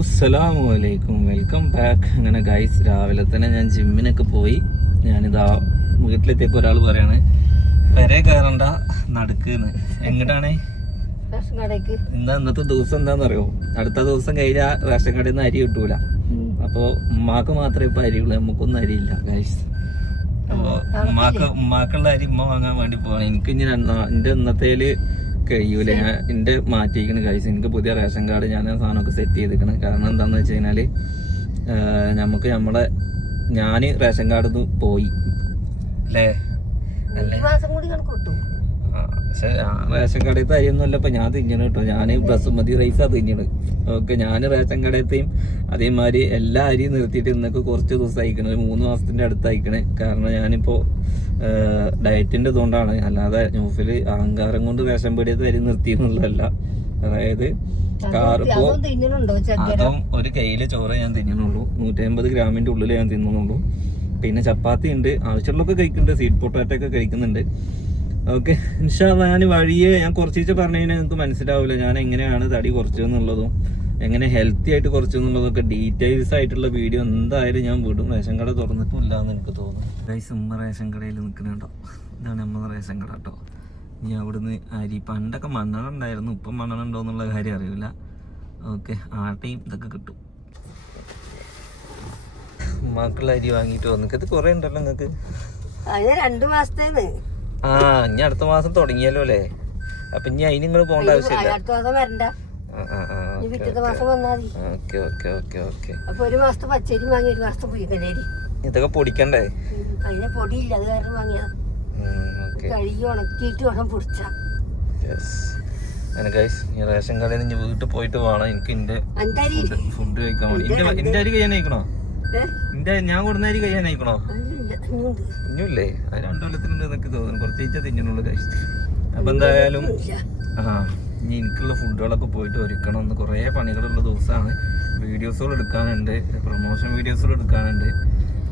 അസ്സലാമു അലൈക്കും, welcome back. അങ്ങനെ ഗൈസ്, രാവിലെ തന്നെ ഞാൻ ജിമ്മിനൊക്കെ പോയി. ഞാനിതാ വീട്ടിലെത്തിയപ്പോൾ ഒരാൾ പറയാണ് വരെ കയറണ്ട നടക്കുന്ന്. എങ്ങോട്ടാണ്? എന്താ ഇന്നത്തെ ദിവസം എന്താണെന്നറിയോ? അടുത്ത ദിവസം കഴിഞ്ഞാൽ റേഷൻ കടയിൽ നിന്ന് അരി കിട്ടൂല. അപ്പോൾ ഉമ്മാക്ക് മാത്രമേ ഇപ്പം അരിയുള്ളൂ, നമുക്കൊന്നും അരിയില്ല ഗൈസ്. അപ്പോൾ ഉമ്മാക്കുള്ള അരി ഉമ്മ വാങ്ങാൻ വേണ്ടി പോകണം. എനിക്ക് ഇനി എൻ്റെ ഇന്നത്തേല് കഴിയൂല. ഞാൻ എൻ്റെ മാറ്റിയിരിക്കണ് ഗൈസ്. എനിക്ക് പുതിയ റേഷൻ കാർഡ് ഞാൻ സാധനമൊക്കെ സെറ്റ് ചെയ്തിരിക്കണം. കാരണം എന്താണെന്ന് വെച്ച് കഴിഞ്ഞാൽ ഞാൻ റേഷൻ കാർഡ് പോയി അല്ലേ. പക്ഷെ റേഷൻ കടയത്തെ അരിയൊന്നുമല്ല ഇപ്പം ഞാൻ തിന്നണം കേട്ടോ. ഞാൻ ബസുമതി റൈസാണ് തിന്നണത്. ഓക്കെ, ഞാൻ റേഷൻ കടയത്തെയും അതേമാതിരി എല്ലാ അരിയും നിർത്തിയിട്ട് ഇന്നൊക്കെ കുറച്ച് ദിവസം അയക്കണത്, 3 മാസത്തിൻ്റെ അടുത്ത് അയക്കണേ. കാരണം ഞാനിപ്പോൾ ഡയറ്റിൻ്റെ ഇതുകൊണ്ടാണ്, അല്ലാതെ ന്യൂസിൽ അഹങ്കാരം കൊണ്ട് റേഷൻ പീടിയത്തെ അരി നിർത്തിയെന്നുള്ളതല്ല. അതായത് കാറിപ്പോൾ അതും ഒരു കയ്യിലെ ചോറ് ഞാൻ തിന്നുന്നുള്ളൂ, 150 ഗ്രാമിൻ്റെ ഉള്ളിൽ ഞാൻ തിന്നുന്നുള്ളൂ. പിന്നെ ചപ്പാത്തി ഉണ്ട്, ആവശ്യമുള്ളതൊക്കെ കഴിക്കുന്നുണ്ട്, സ്വീറ്റ് പൊട്ടാറ്റോ ഒക്കെ കഴിക്കുന്നുണ്ട്. ഓക്കെ, ഇൻഷാ അല്ലാഹ് ഞാൻ വഴിയെ ഞാൻ കുറച്ച് പറഞ്ഞു കഴിഞ്ഞാൽ നിങ്ങൾക്ക് മനസ്സിലാവില്ല ഞാൻ എങ്ങനെയാണ് തടി കുറച്ചതെന്നുള്ളതും എങ്ങനെ ഹെൽത്തി ആയിട്ട് കുറച്ചെന്നുള്ളതൊക്കെ ഡീറ്റെയിൽസ് ആയിട്ടുള്ള വീഡിയോ എന്തായാലും ഞാൻ വിടും. റേഷൻ കട തുറന്നിട്ടില്ല എന്ന് എനിക്ക് തോന്നുന്നു ഗൈസ്. ഉമ്മ റേഷൻ കടയിൽ നിൽക്കുന്നുണ്ടോ? ഇതാണ് നമ്മൾ റേഷൻ കട കേട്ടോ. ഇനി അവിടുന്ന് അരി പണ്ടൊക്കെ മണ്ണെണ്ണ ഉണ്ടായിരുന്നു, ഇപ്പം മണ്ണെണ്ണ ഉണ്ടോ എന്നുള്ള കാര്യം അറിയില്ല. ഓക്കെ, ആട്ടയും ഇതൊക്കെ കിട്ടും. ഉമ്മാക്കുള്ള അരി വാങ്ങിയിട്ട് വന്നിട്ട് ഇത് കുറേ ഉണ്ടല്ലോ നിങ്ങൾക്ക്. 2 മാസത്തേന്ന്. ഇനി അടുത്ത മാസം തുടങ്ങിയല്ലോ അല്ലേ? അപ്പൊ ഇനി അതിന് നിങ്ങൾ പോകേണ്ട ആവശ്യമില്ല. ഇതൊക്കെ പൊടിക്കണ്ടേ? അതിനെ പൊടിയില്ല, അത് കാരണം വാങ്ങിയതാ. കഴുകി ഉണക്കിയിട്ട് വേണം പൊടിച്ചാ. റേഷൻ കടയിൽ നിന്ന് വീട്ടിൽ പോയിട്ട് വേണം എനിക്ക് എന്റെ ഫുഡ് കഴിക്കാൻ വേണ്ടി. എന്റെ അരി കഴിയാൻ അയക്കണോ? ഞാൻ കൊടുന്ന അരി കഴിയാൻ അയക്കണോ? ഇനിയില്ലേ, അത് 2 കൊല്ലത്തിനുണ്ട് എന്നൊക്കെ തോന്നുന്നു. കുറച്ച് തിന്നുള്ളൂ കഴിച്ചു. അപ്പൊ എന്തായാലും ഇനി എനിക്കുള്ള ഫുഡുകളൊക്കെ പോയിട്ട് ഒരുക്കണം. ഒന്ന് കുറേ പണികളുള്ള ദിവസമാണ്. വീഡിയോസുകൾ എടുക്കാനുണ്ട്, പ്രൊമോഷൻ വീഡിയോസുകൾ എടുക്കാനുണ്ട്,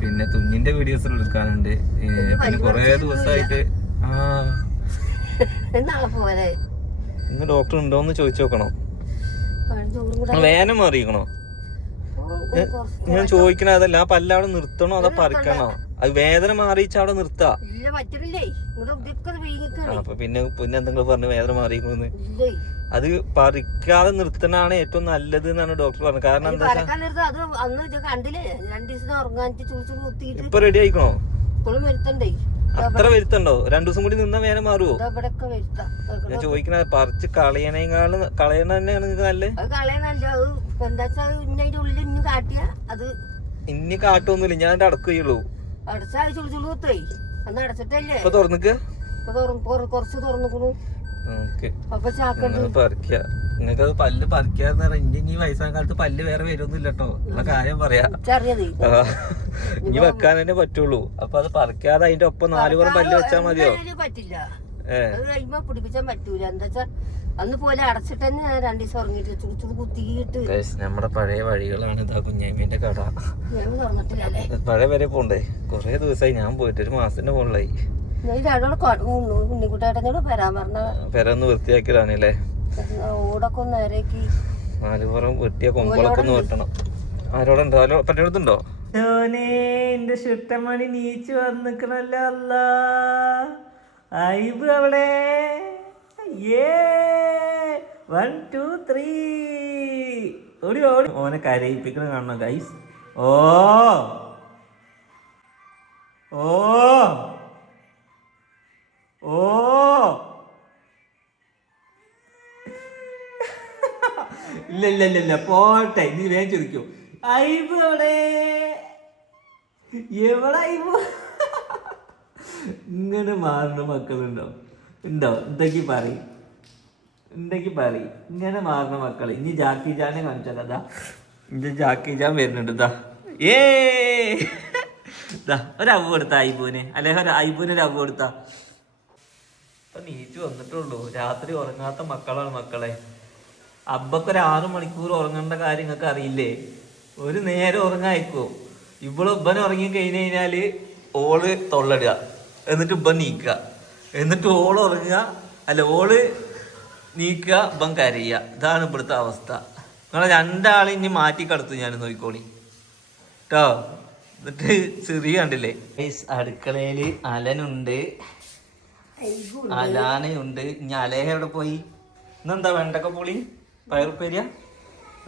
പിന്നെ തുന്നിന്റെ വീഡിയോസുകൾ എടുക്കാനുണ്ട്. പിന്നെ കുറേ ദിവസമായിട്ട് ഇന്ന് ഡോക്ടർ ഉണ്ടോന്ന് ചോദിച്ചു നോക്കണം. വേദന മാറിയിക്കണോ? ഞാൻ ചോദിക്കണ അതല്ല, ആ പല്ല് അവിടെ നിർത്തണോ അതോ പറിക്കണോ? അത് വേദന മാറിയിച്ച അവിടെ നിർത്താ. അപ്പൊ പിന്നെ എന്തെങ്കിലും പറഞ്ഞു വേദന മാറിയിരിക്കുന്നു. അത് പറിക്കാതെ നിർത്തണാണ് ഏറ്റവും നല്ലത് എന്നാണ് ഡോക്ടർ പറഞ്ഞത്. കാരണം എന്താ ഇപ്പൊ റെഡി ആയിക്കണോ? അത്ര വരുത്തണ്ടോ? 2 ദിവസം കൂടി നിന്നാ വേദന മാറുവോ? ഞാൻ ചോദിക്കണ പറിച്ച് കളയണേക്കാളും കളയണ തന്നെയാണ് നിങ്ങൾക്ക് നല്ലത്. ഇനി കാട്ടൊന്നുമില്ല, ഞാൻ എന്റെ അടക്കുകയുള്ളൂ. ഇപ്പൊ തുറന്നിക്ക പറിക്ക. നിങ്ങൾക്ക് അത് പല്ല് പറിക്കാന്ന് പറഞ്ഞാൽ ഇനി വയസ്സാം കാലത്ത് പല്ല് വേറെ വരുമൊന്നുമില്ല കേട്ടോ, ഉള്ള കാര്യം പറയാ. ഇനി വെക്കാൻ തന്നെ പറ്റുള്ളൂ. അപ്പൊ അത് പറിക്കാതെ അതിന്റെ ഒപ്പം 4 പുറം പല്ല് വെച്ചാ മതിയോ? നമ്മുടെ പഴയ വഴികളാണ്. ഇതാ കുഞ്ഞേമ്മന്റെ കട. പഴയ വരെ പോണ്ടേ? കൊറേ ദിവസമായി ഞാൻ പോയിട്ട്, 1 മാസത്തിന്റെ മുകളിലായി. പെരൊന്ന് വൃത്തിയാക്കിയതാണല്ലേ? 4 പുറം വെട്ടിയ കൊമ്പളൊക്കെ ഒന്ന് വെട്ടണം. ആരോടുണ്ടോ? പറ്റടുത്തുണ്ടോ? എന്റെ ചുട്ടമണി നീച്ചു വന്നിക്കണല്ലോ. അല്ല ഐബ് അവിടെ 1 2 3 ഓടി ഓടി ഓനെ കരയിപ്പിക്കണ കാണണം ഗൈസ്. ഓ ഓ ഓ ഇല്ല പോട്ടെ, നീ വേഗം ചോദിക്കൂ. ഐബ് അവിടെ എവിടെ? ഐബ് ഇങ്ങനെ മാറുന്ന മക്കളുണ്ടോ? ഉണ്ടോ? എന്തൊക്കെ പറയും ഇങ്ങനെ മാറുന്ന മക്കള്. ഇനി ജാക്കി ജാനെ കാണിച്ചാൽ അതാ ഇനി ജാക്കി ജാൻ വരുന്നുണ്ട്. ഇതാ ഒരവ് കൊടുത്ത ഐബൂന്, അല്ലെ ഐബൂന് ഒരു അവ് കൊടുത്ത. ഇപ്പൊ നീച്ചു വന്നിട്ടുള്ളൂ. രാത്രി ഉറങ്ങാത്ത മക്കളാണ് മക്കളെ. അബ്ബക്കൊരു 6 മണിക്കൂർ ഉറങ്ങേണ്ട കാര്യം നിങ്ങൾക്ക് അറിയില്ലേ? ഒരു നേരം ഉറങ്ങായിക്കോ. ഇവന് ഉറങ്ങി കഴിഞ്ഞ് കഴിഞ്ഞാല് ഓള് തൊള്ളടുക, എന്നിട്ട് ഇവൻ നീക്കുക, എന്നിട്ട് ഓള് ഉറങ്ങുക, അല്ല ഓള് നീക്കുക, ഇവൻ കരയുക. ഇതാണ് ഇവിടുത്തെ അവസ്ഥ. നിങ്ങളെ രണ്ടാളെ ഇനി മാറ്റി കടത്തു ഞാൻ നോക്കിക്കോളി കേട്ടോ. എന്നിട്ട് ചെറിയ കണ്ടില്ലേ അടുക്കളയില് അലനുണ്ട്, അലാനയുണ്ട്. ഇനി അലേഹ എവിടെ പോയി? ഇന്നെന്താ വെണ്ടക്കപ്പുളി പയറുപ്പേരിയ?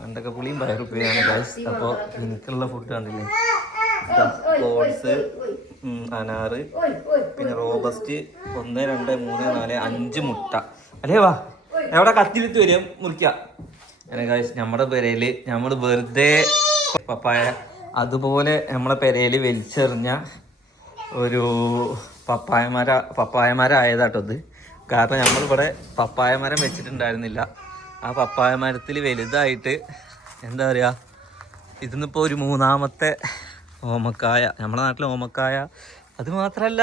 വെണ്ടക്കപ്പുളിയും പയറുപ്പേരിയാണ് ഗൈസ്. അപ്പോൾ എനിക്കുള്ള ഫുഡ് കണ്ടില്ലേ, ഓട്സ്, അനാറ്, പിന്നെ റോബസ്റ്റ്, 1 2 3 4 5 മുട്ട. അല്ലേ വാ എവിടെ കത്തിലിട്ട് വരും മുറിക്ക. അങ്ങനെ ഗൈസ് നമ്മുടെ പെരയില് നമ്മൾ വെറുതെ പപ്പായ അതുപോലെ നമ്മളെ പെരയില് വലിച്ചെറിഞ്ഞ ഒരു പപ്പായമരമായതാട്ടോ ഇത്. കാരണം നമ്മളിവിടെ പപ്പായ മരം വെച്ചിട്ടുണ്ടായിരുന്നില്ല. ആ പപ്പായ മരത്തിൽ വലുതായിട്ട് എന്താ പറയുക, ഇതിന്നിപ്പോൾ ഒരു 3ാമത്തെ ഓമക്കായ. നമ്മുടെ നാട്ടിൽ ഓമക്കായ അത് മാത്രമല്ല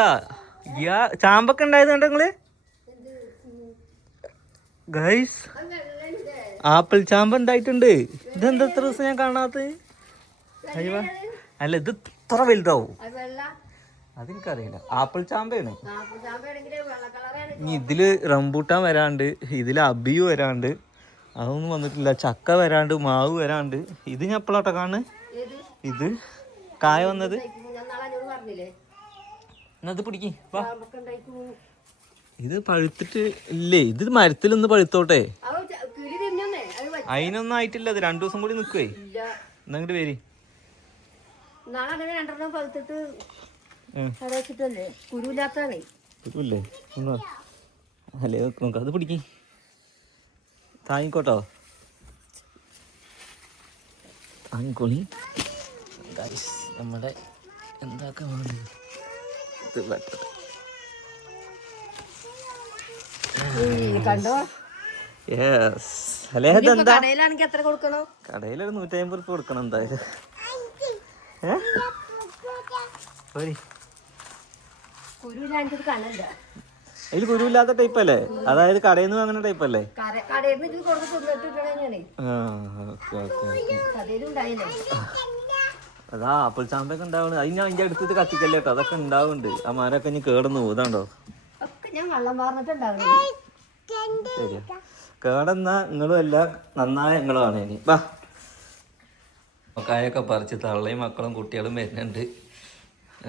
ചാമ്പൊക്കെ ഉണ്ടായത് കണ്ടോ നിങ്ങള് ഗൈസ്? ആപ്പിൾ ചാമ്പ ഉണ്ടായിട്ടുണ്ട്. ഇതെന്താ എത്ര ദിവസം ഞാൻ കാണാത്തത്? അയ്യോ അല്ല, ഇത് ഇത്ര വലുതാവും അതെനിക്കറിയില്ല. ആപ്പിൾ ചാമ്പയാണ്. ഇനി ഇതില് റംബൂട്ടാൻ വരാണ്ട്, ഇതില് അബിയു വരാണ്ട്, അതൊന്നും വന്നിട്ടില്ല. ചക്ക വരാണ്ട്, മാവ് വരാണ്ട്. ഇത് ഞാൻ എപ്പോഴാട്ടോ കാണുന്നത്? ഇത് കായ വന്നത് എന്നത് പിടിക്ക്. ഇത് പഴുത്തിട്ട് ഇല്ലേ? ഇത് മരത്തിലൊന്ന് പഴുത്തോട്ടെ. അതിനൊന്നും ആയിട്ടില്ല. അത് 2 ദിവസം കൂടി നിൽക്കുവേ. എന്നങ്ങോട്ട് പേര് കുരുല്ലേ അല്ലേ? നോക്കാം. അത് പിടിക്ക്, താങ്ങിക്കോട്ടോ, താങ്ങിക്കോളി. നമ്മുടെ എന്താക്കാൻ വേണ്ടി കണ്ടോ? കടയിലൊരു 150 ഉറുപ്പിക കൊടുക്കണം എന്തായാലും. അതിൽ കുരുവില്ലാത്ത ടൈപ്പ് അല്ലേ? അതായത് കടയിൽ നിന്ന് വാങ്ങുന്ന ടൈപ്പ് അല്ലേ? അതാ ആപ്പിൾ ചാമ്പൊക്കെ ഉണ്ടാവണ്. അതിന് അതിന്റെ അടുത്ത് കത്തിക്കല്ലേ കേട്ടോ. അതൊക്കെ ഉണ്ടാവുന്നുണ്ട്. ആ മരമൊക്കെ ഇനി കേടന്ന് പോതാണ്ടോ. ശരിയാ, കേടെന്നാ നിങ്ങളും എല്ലാം നന്നായ നിങ്ങളുമാണ്. ഇനി വാ കായൊക്കെ പറിച്ച് തള്ളയും മക്കളും കുട്ടികളും വരുന്നുണ്ട്.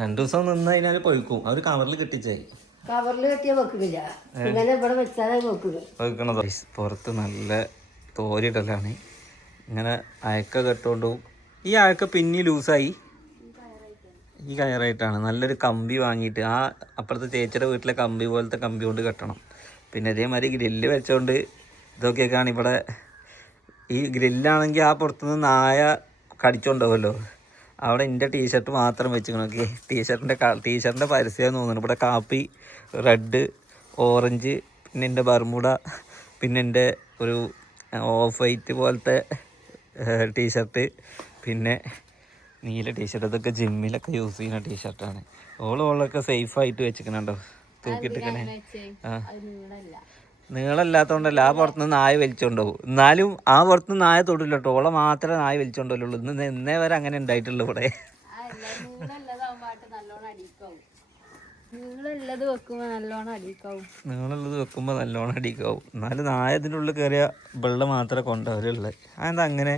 2 ദിവസം നിന്ന് കഴിഞ്ഞാൽ പഴുക്കും. അവർ കവറിൽ കെട്ടിച്ചേ. വെക്കണതോ പുറത്ത് നല്ല തോരിടലാണ്. ഇങ്ങനെ അയക്ക കെട്ടോണ്ടും ഈ അയക്ക പിന്നെ ലൂസായി ഈ കയറായിട്ടാണ്. നല്ലൊരു കമ്പി വാങ്ങിയിട്ട് ആ അപ്പുറത്തെ ചേച്ചിയുടെ വീട്ടിലെ കമ്പി പോലത്തെ കമ്പി കൊണ്ട് കെട്ടണം. പിന്നെ ഇതേമാതിരി ഗ്രില്ല് വെച്ചോണ്ട് ഇതൊക്കെയൊക്കെയാണ് ഇവിടെ. ഈ ഗ്രില്ലാണെങ്കിൽ ആ പുറത്തുനിന്ന് നായ കടിച്ചോണ്ടാവുമല്ലോ. അവിടെ എൻ്റെ ടീഷർട്ട് മാത്രം വെച്ചിക്കണോക്കെ. ടീഷർട്ടിൻ്റെ പരസ്യം തോന്നുന്നു. ഇവിടെ കാപ്പി, റെഡ്, ഓറഞ്ച്, പിന്നെ എൻ്റെ ബർമുഡ, പിന്നെ എൻ്റെ ഒരു ഓഫ് വൈറ്റ് പോലത്തെ ടീഷർട്ട്, പിന്നെ നീല ടീഷർട്ട്. ഇതൊക്കെ ജിമ്മിലൊക്കെ യൂസ് ചെയ്യുന്ന ടീഷർട്ടാണ്. ഓളൊക്കെ സേഫായിട്ട് വെച്ചിക്കണുണ്ടോ, തൂക്കിയിട്ടിക്കണേ. നീളല്ലാത്തോണ്ടല്ല, ആ പുറത്തുനിന്ന് നായ വലിച്ചോണ്ടാവും. എന്നാലും ആ പുറത്തുനിന്ന് നായ തൊടില്ല കേട്ടോ. ഓളെ മാത്രമേ നായ വലിച്ചോണ്ടല്ലുള്ളൂ. ഇന്നേ വരെ അങ്ങനെ ഉണ്ടായിട്ടുള്ളൂ ഇവിടെ. നീളുള്ളത് വെക്കുമ്പോ നല്ലോണം അടിക്കാവും. എന്നാലും നായ ഇതിൻ്റെ ഉള്ളിൽ കയറിയ വെള്ള മാത്രമേ കൊണ്ടുവരുള്ളൂ. അതെന്താ അങ്ങനെ?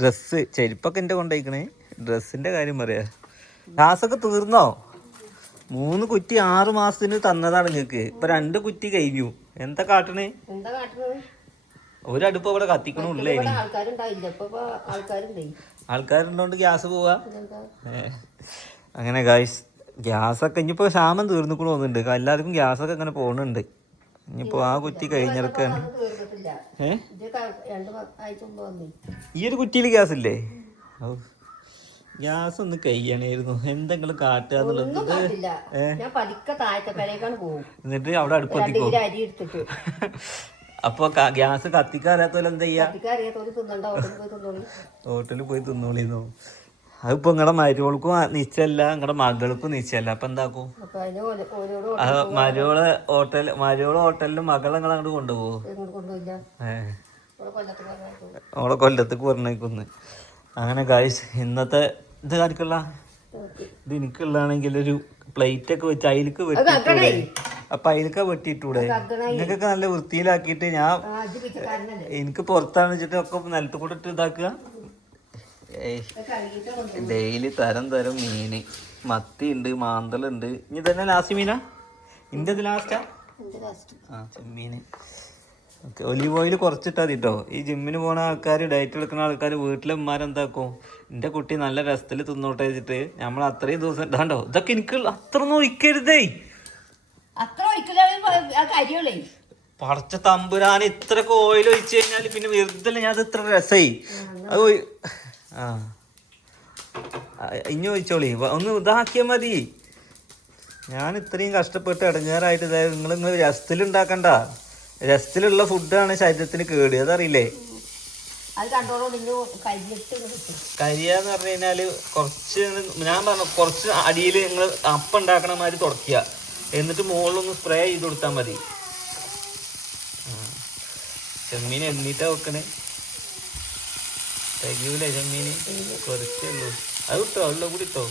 ഡ്രസ്സ്, ചെരുപ്പൊക്കെ എൻ്റെ കൊണ്ടുപോയിക്കണേ. ഡ്രസ്സിന്റെ കാര്യം പറയാ. ഗ്യാസൊക്കെ തീർന്നോ? 3 കുറ്റി 6 മാസത്തിന് തന്നതാണ് നിങ്ങൾക്ക്. ഇപ്പൊ 2 കുറ്റി കഴിഞ്ഞു. എന്താ കാട്ടണേ? ഒരടുപ്പ് ഇവിടെ കത്തിക്കണുള്ളേ. ആൾക്കാരുണ്ടോണ്ട് ഗ്യാസ് പോവാ. അങ്ങനെ ഗായ്സ്, ഗ്യാസൊക്കെ ഇനിയിപ്പോ ക്ഷാമം തീർന്നിക്കണു തോന്നുന്നുണ്ട്. എല്ലാവർക്കും ഗ്യാസൊക്കെ ഇങ്ങനെ പോണുണ്ട്. ഇനിയിപ്പോ ആ കുറ്റി കഴിഞ്ഞിടക്കാണ്. ഈ ഒരു കുറ്റിയിൽ ഗ്യാസ് ഇല്ലേ? ഗ്യാസ് ഒന്ന് കഴിയണായിരുന്നു. എന്തെങ്കിലും കാട്ടുക എന്നുള്ളത്. എന്നിട്ട് അവിടെ അടുപ്പത്തിക്കോ. അപ്പൊ ഗ്യാസ് കത്തിക്കാറിയാത്തോലെ എന്താ ചെയ്യാ? ഹോട്ടലിൽ പോയി തിന്നോളിന്നോ. അതിപ്പോ നിങ്ങളുടെ മരുവൾക്കും നിശ്ചയല്ല, നിങ്ങളുടെ മകൾക്കും നിശ്ചയല്ല. അപ്പൊ എന്താക്കും? മരുവള് ഹോട്ടലിലും മകളെ നിങ്ങൾ അങ്ങോട്ട് കൊണ്ടുപോകും. ഓളെ കൊല്ലത്തേക്ക് പറഞ്ഞേക്കൊന്ന്. അങ്ങനെ ഗായ്സ്, ഇന്നത്തെ ഇത് ആർക്കുള്ള ഇത് എനിക്കുള്ളതാണെങ്കിൽ ഒരു പ്ലേറ്റ് ഒക്കെ വെച്ച് അതിലേക്ക് വെച്ചിട്ടൂടെ. അപ്പൊ അതിനൊക്കെ വെട്ടിയിട്ടൂടെ? നിങ്ങൾക്കൊക്കെ നല്ല വൃത്തിയിലാക്കിയിട്ട് ഞാൻ എനിക്ക് പുറത്താണ് വെച്ചിട്ട് ഒക്കെ നിലത്ത് കൂടെ ഇട്ട് ഇതാക്കുക. ഡെയിലി തരം തരം മീന്, മത്തി ഉണ്ട്, മാന്തളുണ്ട്. ഇനി തന്നെ ലാസ്റ്റ് മീനാ ഇന്റെ ലാസ്റ്റാ? ആ ചെമ്മീന്. ഓക്കെ, ഒലീവ് ഓയിൽ കുറച്ചിട്ടാൽ മതി കേട്ടോ. ഈ ജിമ്മിന് പോണ ആൾക്കാർ, ഡയറ്റ് എടുക്കുന്ന ആൾക്കാർ വീട്ടിലെ ഉമ്മാരെന്താക്കും, എൻ്റെ കുട്ടി നല്ല രസത്തിൽ തിന്നോട്ടെ വെച്ചിട്ട് നമ്മൾ അത്രയും ദിവസം ഇതാണ്ടോ. ഇതൊക്കെ എനിക്ക് അത്ര ഒന്നും ഒഴിക്കരുതേ. പടച്ച തമ്പുരാൻ, ഇത്രയൊക്കെ ഓയിൽ ഒഴിച്ചു കഴിഞ്ഞാൽ പിന്നെ വെറുതെ ഞാൻ അത് ഇത്ര രസമായി അത്. ആ ഇനി ഒഴിച്ചോളി, ഒന്ന് ഇതാക്കിയാൽ മതി. ഞാൻ ഇത്രയും കഷ്ടപ്പെട്ട് ഇടങ്ങേറായിട്ട് നിങ്ങൾ രസത്തിലുണ്ടാക്കണ്ട. രസത്തിലുള്ള ഫുഡാണ് ശരീരത്തിന് കേട്, അതറിയില്ലേ? കരിയാന്ന് പറഞ്ഞു കഴിഞ്ഞാല് കുറച്ച്, ഞാൻ പറഞ്ഞു കുറച്ച് അടിയിൽ നിങ്ങൾ അപ്പം ഉണ്ടാക്കണ മാതിരി തുടക്കുക, എന്നിട്ട് മുകളിലൊന്ന് സ്പ്രേ ചെയ്ത് കൊടുത്താൽ മതി. ചെമ്മീൻ എണ്ണീട്ടാ വെക്കണേ, തികയൂലേ ചെമ്മീന്? കുറച്ചേ ഉള്ളൂ. അത് ഇട്ടോ, ഉള്ള കൂടി ഇട്ടോ.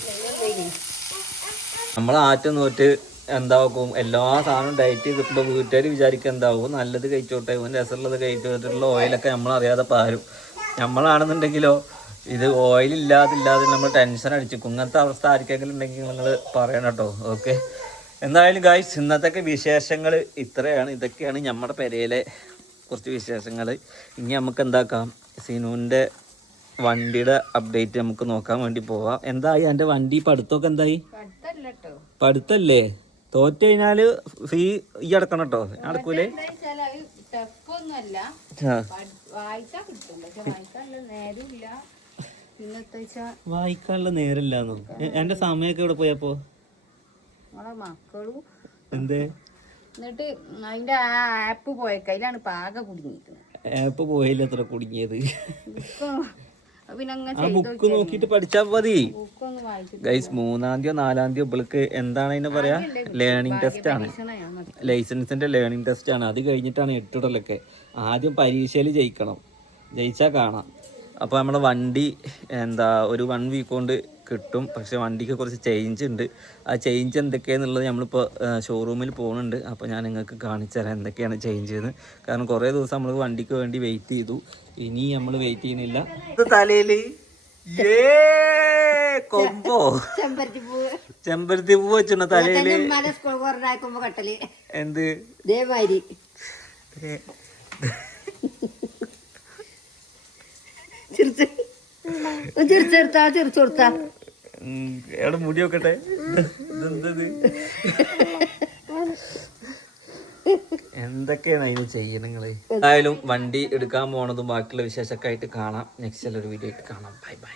നമ്മൾ ആറ്റം നോറ്റ് എന്താക്കും, എല്ലാ സാധനവും ഡയറ്റ് ചെയ്തിട്ടുള്ള വീട്ടുകാർ വിചാരിക്കുക എന്താവും, നല്ലത് കഴിച്ചോട്ടെ, രസമുള്ളത് കഴിച്ചോട്ടുള്ള ഓയിലൊക്കെ നമ്മളറിയാതെ പാരും. നമ്മളാണെന്നുണ്ടെങ്കിലോ ഇത് ഓയിലില്ലാതെ നമ്മൾ ടെൻഷൻ അടിച്ചിരിക്കും. ഇങ്ങനത്തെ അവസ്ഥ ആർക്കെങ്കിലും ഉണ്ടെങ്കിൽ നിങ്ങൾ പറയണം കേട്ടോ. ഓക്കെ, എന്തായാലും ഗായ്സ്, ഇന്നത്തെ വിശേഷങ്ങൾ ഇത്രയാണ്. ഇതൊക്കെയാണ് നമ്മുടെ പെരയിലെ കുറച്ച് വിശേഷങ്ങൾ. ഇനി നമുക്ക് എന്താക്കാം, സിനുവിൻ്റെ വണ്ടിയുടെ അപ്ഡേറ്റ് നമുക്ക് നോക്കാൻ വേണ്ടി പോവാം. എന്തായി എൻ്റെ വണ്ടി പഠിത്തമൊക്കെ? എന്തായി? പഠിത്തല്ലേ? തോറ്റ് കഴിഞ്ഞാല് ഫീ ഈ അടക്കണം കേട്ടോ. അടക്കൂലേ? വായിക്കാനുള്ള നേരമില്ലാന്നോ? എന്റെ സമയൊക്കെ ഇവിടെ പോയപ്പോ മക്കളും എന്തേ? എന്നിട്ട് അതിന്റെ ആ ആപ്പ് പോയക്കതിലാണ് പാക കുടുങ്ങിയിരിക്കുന്നത്. ആപ്പ് പോയില്ല എത്ര കുടുങ്ങിയത്? പിന്നെ ആ ബുക്ക് നോക്കിട്ട് പഠിച്ചാ മതി ഗൈസ്. 3-ാം തീയതിയോ 4-ാം തീയതിയോ ഇവൾക്ക് എന്താണ് അതിനെ പറയാ, ലേണിംഗ് ടെസ്റ്റ് ആണ്, ലൈസൻസിന്റെ ലേണിംഗ് ടെസ്റ്റ് ആണ്. അത് കഴിഞ്ഞിട്ടാണ് എട്ടിടലൊക്കെ. ആദ്യം പരീക്ഷയിൽ ജയിക്കണം, ജയിച്ചാൽ കാണാം. അപ്പോൾ നമ്മുടെ വണ്ടി ഒരു 1 വീക്ക് കൊണ്ട് കിട്ടും. പക്ഷെ വണ്ടിക്ക് കുറച്ച് ചേഞ്ച് ഉണ്ട്. ആ ചേഞ്ച് എന്തൊക്കെയാണെന്നുള്ളത് നമ്മളിപ്പോൾ ഷോറൂമിൽ പോകുന്നുണ്ട്. അപ്പോൾ ഞാൻ നിങ്ങൾക്ക് കാണിച്ചു തരാം എന്തൊക്കെയാണ് ചേഞ്ച് ചെയ്യുന്നത്. കാരണം കുറേ ദിവസം നമ്മൾ വണ്ടിക്ക് വേണ്ടി വെയിറ്റ് ചെയ്തു, ഇനി നമ്മൾ വെയിറ്റ് ചെയ്യുന്നില്ല. തലയില് കൊമ്പോ ചെമ്പരത്തി പൂ വെച്ചിട്ടുണ്ട് തലയില്. എന്ത് എവിടെ മുടി നോക്കട്ടെ. ഇതെന്തത്? എന്തൊക്കെയാണ് അതിന് ചെയ്യണം നിങ്ങള്? എന്തായാലും വണ്ടി എടുക്കാൻ പോണതും ബാക്കിയുള്ള വിശേഷമൊക്കെ ആയിട്ട് കാണാം. നെക്സ്റ്റ് ഒരു വീഡിയോ ആയിട്ട് കാണാം. Bye bye.